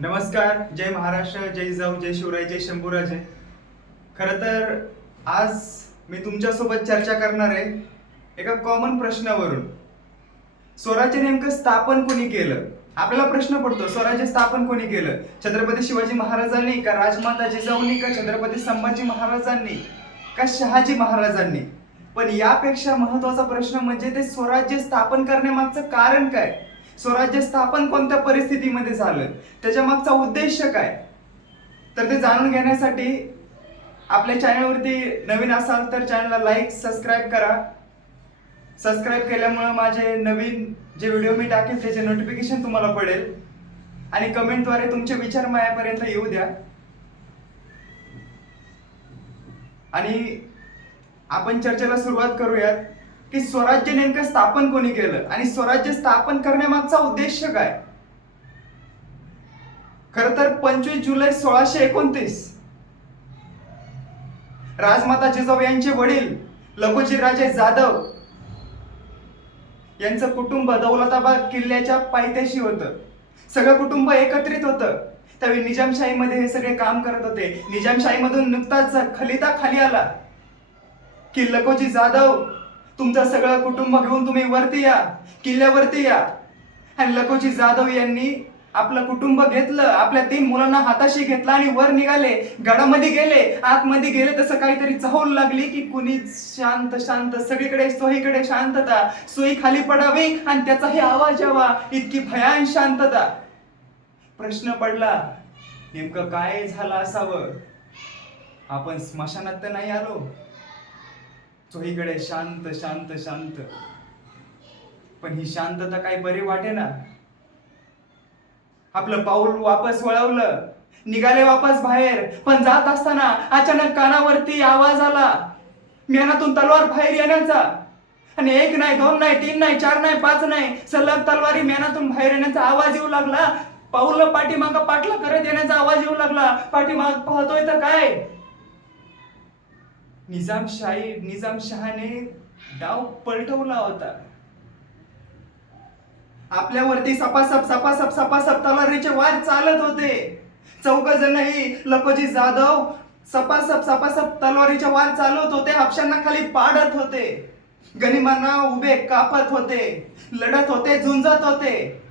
नमस्कार जय महाराष्ट्र जय जाऊ जय शिवराय जय शंभूराजे. खरं तर आज मी तुमच्यासोबत चर्चा करणार आहे एका कॉमन प्रश्नावरून. स्वराज्य नेमकं स्थापन कोणी केलं? आपल्याला प्रश्न पडतो स्वराज्य स्थापन कोणी केलं? छत्रपती शिवाजी महाराजांनी का राजमाता जिजाऊंनी का छत्रपती संभाजी महाराजांनी का शहाजी महाराजांनी? पण यापेक्षा महत्त्वाचा प्रश्न म्हणजे ते स्वराज्य स्थापन करण्यामागचं कारण काय? स्वराज्य स्थापन कोणत्या परिस्थितीमध्ये झालं? त्याच्या मागचा उद्देश काय? तर ते जाणून घेण्यासाठी आपल्या चॅनलवरती नवीन असाल तर चॅनलला लाईक सबस्क्राईब करा. सबस्क्राईब केल्यामुळं माझे नवीन जे व्हिडिओ मी टाकेल त्याचे नोटिफिकेशन तुम्हाला पडेल. आणि कमेंटद्वारे तुमचे विचार माझ्यापर्यंत येऊ द्या. आणि आपण चर्चेला सुरुवात करूयात. की स्वराज्य नेमकं स्थापन कोणी केलं? आणि स्वराज्य स्थापन करण्यामागचा उद्देश काय? खर तर पंचवीस जुलै सोळाशे एकोणतीस. राजमाता जिजाऊ यांचे वडील लखोजी राजे जाधव यांचं कुटुंब दौलताबाद किल्ल्याच्या पायथ्याशी होतं. सगळं कुटुंब एकत्रित होतं. त्यावेळी निजामशाहीमध्ये हे सगळे काम करत होते. निजामशाहीमधून नुकताच खलिता खाली आला की लखोजी जाधव तुमचं सगळं कुटुंब घेऊन तुम्ही वरती या किल्ल्यावरती या. आणि लखोजी जाधव यांनी आपलं कुटुंब घेतलं आपल्या तीन मुलांना हाताशी घेतला आणि वर निघाले गडामध्ये गेले आतमध्ये गेले तसं काहीतरी चहूल लागली की कुणी शांत शांत सगळीकडे सोयीकडे शांतता. सोयी खाली पडावी आणि त्याचाही आवाज यावा इतकी भयान शांतता. प्रश्न पडला नेमकं काय झालं असावं? आपण स्मशानात तर नाही आलो. चोहीकडे शांत शांत शांत. पण ही शांतता काही बरी वाटे ना. आपलं पाऊल वापस वळवलं निघाले वापस बाहेर पण जात असताना अचानक कानावरती आवाज आला. मेनातून तलवार बाहेर येण्याचा. आणि एक नाही दोन नाही तीन नाही चार नाही पाच नाही सलग तलवारी मेनातून बाहेर येण्याचा आवाज येऊ लागला. पाऊल पाठीमाग पाठला करत येण्याचा आवाज येऊ लागला. पाठीमाग पाहतोय तर काय? निजामशाही निजामशहाने डाव पलटवला होता. आपल्यावरती सपासप सपासप सपासप तलवारीचे वार चालत होते. चौघ जणही लखोजी जाधव सपासप सपासप तलवारीचे वार चालवत होते हापशांना खाली पाडत होते. गनिमांना उभे कापत होते लढत होते झुंजत होते.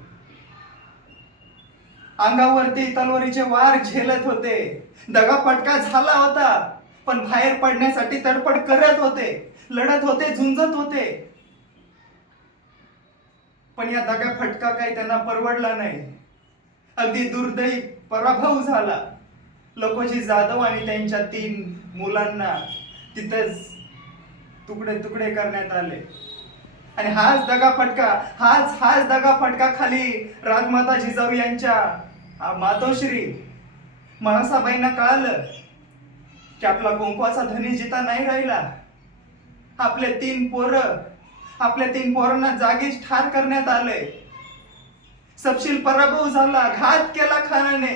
अंगावरती तलवारीचे वार झेलत होते. दगापटका झाला होता. पण बाहेर पडण्यासाठी तडपड करत होते लढत होते झुंजत होते. पण या दगा फटका काही त्यांना परवडला नाही. अगदी दुर्दैव पराभव झाला. लोकोजी जाधव आणि त्यांच्या तीन मुलांना तिथंच तुकडे तुकडे करण्यात आले. आणि हाच दगा फटका हाच हाच दगा फटका खाली राजमाता जिजाऊ यांच्या मातोश्री. मनसाबाईंना कळालं की आपला कुंकवाचा धनी जिता नाही राहिला. आपले तीन पोरं आपल्या तीन पोरांना जागीच ठार करण्यात आले. सपशील पराभव झाला घात केला खानाने.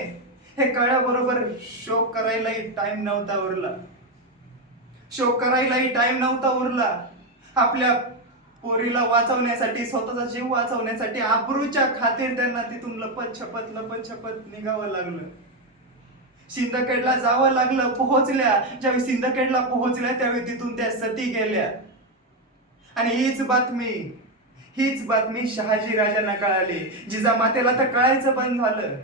हे कळल्याबरोबर शोक करायलाही टाइम नव्हता उरला. शोक करायलाही टाइम नव्हता उरला. आपल्या पोरीला वाचवण्यासाठी स्वतःचा जीव वाचवण्यासाठी आब्रूच्या खातीर त्यांना तिथून लपत छपत लपत छपत निघावं लागलं. सिंदखेडला जावं लागलं पोहोचल्या. ज्यावेळी सिंदखेडला पोहोचल्या त्यावेळी तिथून त्या सती गेल्या. आणि हीच बातमी हीच बातमी शहाजी राजांना कळाली. जिजामातेला तर कळायचं बंद झालं.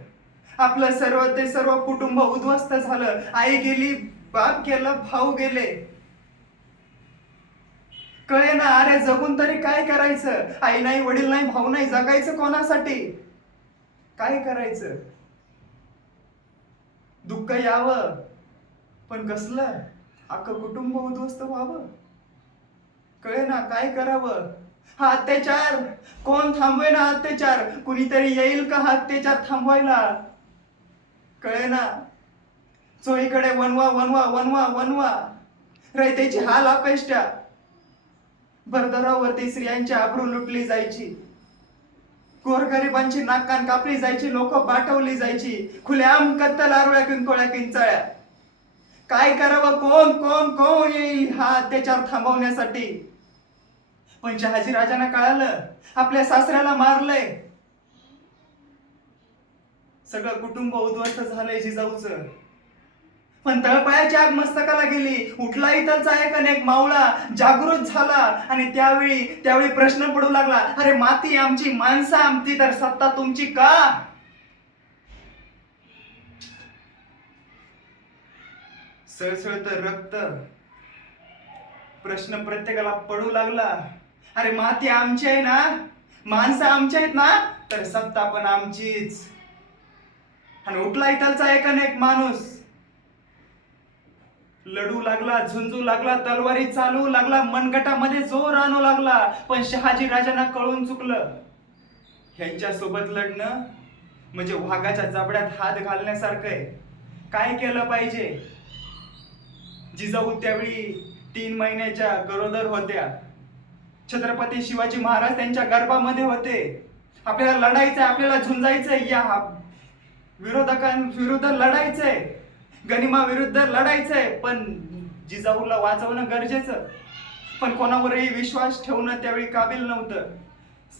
आपलं सर्व ते सर्व कुटुंब उद्ध्वस्त झालं. आई गेली बाप गेला भाऊ गेले. कळे ना अरे जगून तरी काय करायचं? आई नाही वडील नाही भाऊ नाही जगायचं कोणासाठी? काय करायचं? दुःख यावं पण कसलं? अख्खं कुटुंब उद्ध्वस्त व्हावं? कळे ना काय करावं? हा अत्याचार! कोण थांबवे ना अत्याचार? कुणीतरी येईल का हा अत्याचार थांबवायला? कळे ना चोईकडे वनवा वनवा वनवा वनवा रयतेची हाल अपेष्टा. भरदरावरती स्त्रियांची आबरू लुटली जायची. गोरगरिबांची नाकान कापली जायची लोक बाटवली जायची. खुल्याम कत्तल आरोळ्या किंकोळ्या किंचाळ्या काय करावं कोण कोण कोण येईल हा अत्याचार थांबवण्यासाठी? पण शहाजी राजांना कळालं आपल्या सासऱ्याला मारलंय. सगळं कुटुंब उद्ध्वस्त झालंय जिजाऊचं. पण तळपायाची आग मस्तकाला गेली उठला इथलचा एक अनेक मावळा. जागृत झाला. आणि त्यावेळी त्यावेळी प्रश्न पडू लागला. अरे माती आमची माणसं आमची तर सत्ता तुमची का? सळसळत रक्त. प्रश्न प्रत्येकाला पडू लागला. अरे माती आमची आहे ना? माणसं आमची आहेत ना? तर सत्ता पण आमचीच. आणि उठला इथलचा एक अनेक माणूस. लढू लागला झुंजू लागला तलवारी चालू लागला मनगटामध्ये जोर आणू लागला पण शहाजी राजांना कळून चुकलं. ह्यांच्या सोबत लढणं म्हणजे वाघाच्या जबड्यात हात घालण्यासारखं आहे. काय केलं पाहिजे? जिजाऊ त्यावेळी तीन महिन्याच्या गरोदर होत्या. छत्रपती शिवाजी महाराज त्यांच्या गर्भामध्ये होते. आपल्याला लढायचंय आपल्याला झुंजायचंय या विरोधकांविरुद्ध लढायचंय. गनिमा विरुद्ध लढायचंय पण जिजाऊला वाचवणं गरजेचं. पण कोणावरही विश्वास ठेवणं त्यावेळी काबिल नव्हतं.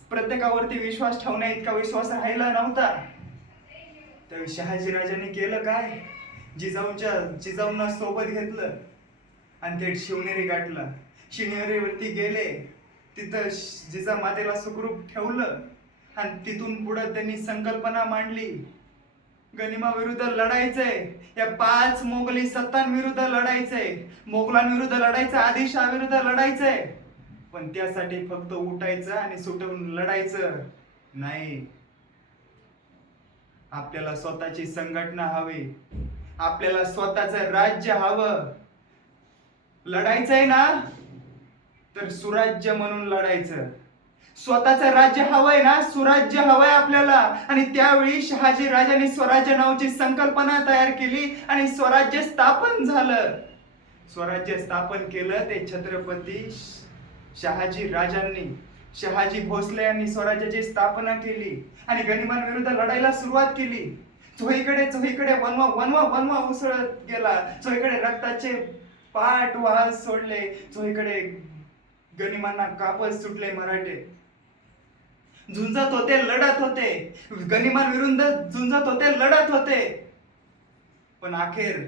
प्रत्येकावरती विश्वास ठेवण्या इतका विश्वास राहिला नव्हता. त्यावेळी शहाजीराजांनी केलं काय? जिजाऊच्या जिजाऊंना सोबत घेतलं आणि थेट शिवनेरी गाठला. शिवनेरीवरती गेले. तिथं श- जिजामातेला सुखरूप ठेवलं. आणि तिथून पुढं त्यांनी संकल्पना मांडली. गनिमा विरुद्ध लढायचंय. या पाच मोगली सत्तांविरुद्ध लढायचंय. मोगलांविरुद्ध लढायचं आदिशाविरुद्ध लढायचंय. पण त्यासाठी फक्त उठायचं आणि सुटवून लढायचं नाही. आपल्याला स्वतःची संघटना हवी. आपल्याला स्वतःचं राज्य हवं. लढायचंय ना? तर सुराज्य म्हणून लढायचं. स्वतःचं राज्य हवंय ना सुराज्य हवंय आपल्याला. आणि त्यावेळी शहाजी राजांनी स्वराज्य नावाची संकल्पना तयार केली आणि स्वराज्य स्थापन झालं. स्वराज्य स्थापन केलं ते छत्रपती शहाजी राजांनी. शहाजी भोसले यांनी स्वराज्याची स्थापना केली आणि गनिमांविरुद्ध लढायला सुरुवात केली. चोहीकडे चोहीकडे वनवा वनवा वनवा उसळत गेला. चोहीकडे रक्ताचे पाठ वाहत सोडले. चोहीकडे गनिमांना कापस सुटले मराठे. झुंजत होते लढत होते. गनिमान विरुद्ध झुंजत होते लढत होते. पण अखेर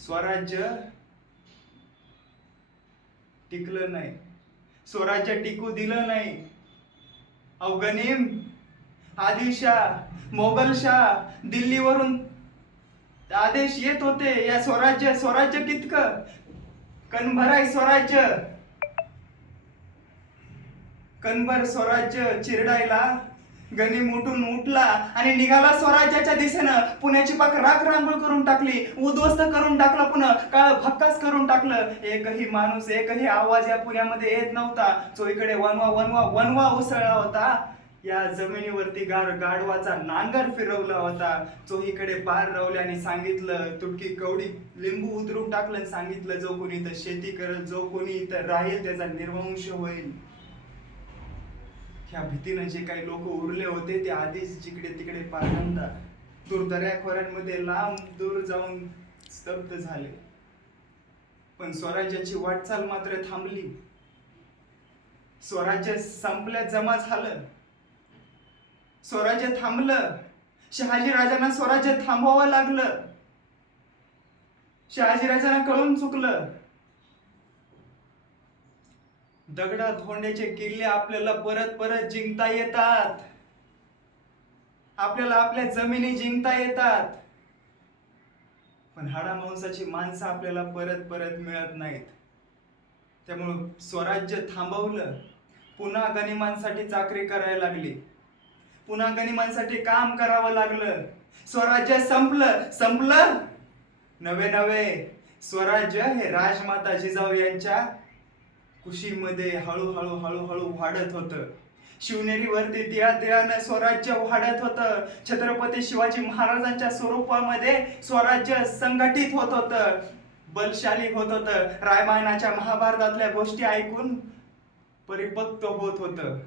स्वराज्य टिकलं नाही. स्वराज्य टिकू दिलं नाही. अवगनिम आदिलशाह मोगलशाह दिल्लीवरून आदेश येत होते. या स्वराज्य स्वराज्य कितकं? कणभराय स्वराज्य. कणभर स्वराज्य चिरडायला गणी मोठून उठला आणि निघाला स्वराज्याच्या दिशेनं. पुण्याची पाक राख रांगोळ करून टाकली उद्ध्वस्त करून टाकलं पुन्हा काळ भक्कास करून टाकलं. एकही माणूस एकही आवाज या पुण्यामध्ये येत नव्हता. चोहीकडे वनवा वनवा वनवा उसळला होता या जमिनीवरती गार गाढवाचा नांगर फिरवला होता. चोहीकडे पार रवले आणि सांगितलं तुटकी कवडी लिंबू उतरून टाकलं सांगितलं जो कोणी इथं शेती करेल जो कोणी इथं राहील त्याचा निर्वंश होईल. ह्या भीतीनं जे काही लोक उरले होते ते आधीच जिकडे तिकडे पारंदा दुर्दऱ्या खोऱ्यांमध्ये लांब दूर जाऊन स्तब्ध झाले. पण स्वराज्याची वाटचाल मात्र थांबली. स्वराज्य संपल्या जमा झालं. स्वराज्य थांबलं. शहाजी राजांना स्वराज्य थांबवावं लागलं. शहाजी राजांना कळून चुकलं. दगडा धोंड्याचे किल्ले आपल्याला परत परत जिंकता येतात. आपल्याला आपल्या जमिनी जिंकता येतात. पण हाडा मांसाची माणसं आपल्याला परत परत मिळत नाहीत. त्यामुळं स्वराज्य थांबवलं. पुन्हा गनिमांसाठी चाकरी करायला लागली. पुन्हा गनिमांसाठी काम करावं लागलं. स्वराज्य संपलं. संपलं? नवे नवे. स्वराज्य हे राजमाता जिजाऊ यांच्या खुशीमध्ये हळूहळू हळूहळू वाढत होतं. शिवनेरीवरती तिळा तिळानं स्वराज्य वाढत होतं. छत्रपती शिवाजी महाराजांच्या स्वरूपामध्ये स्वराज्य संघटित होत होतं. बलशाली होत होतं. रामायणाच्या महाभारतातल्या गोष्टी ऐकून परिपक्व होत होतं.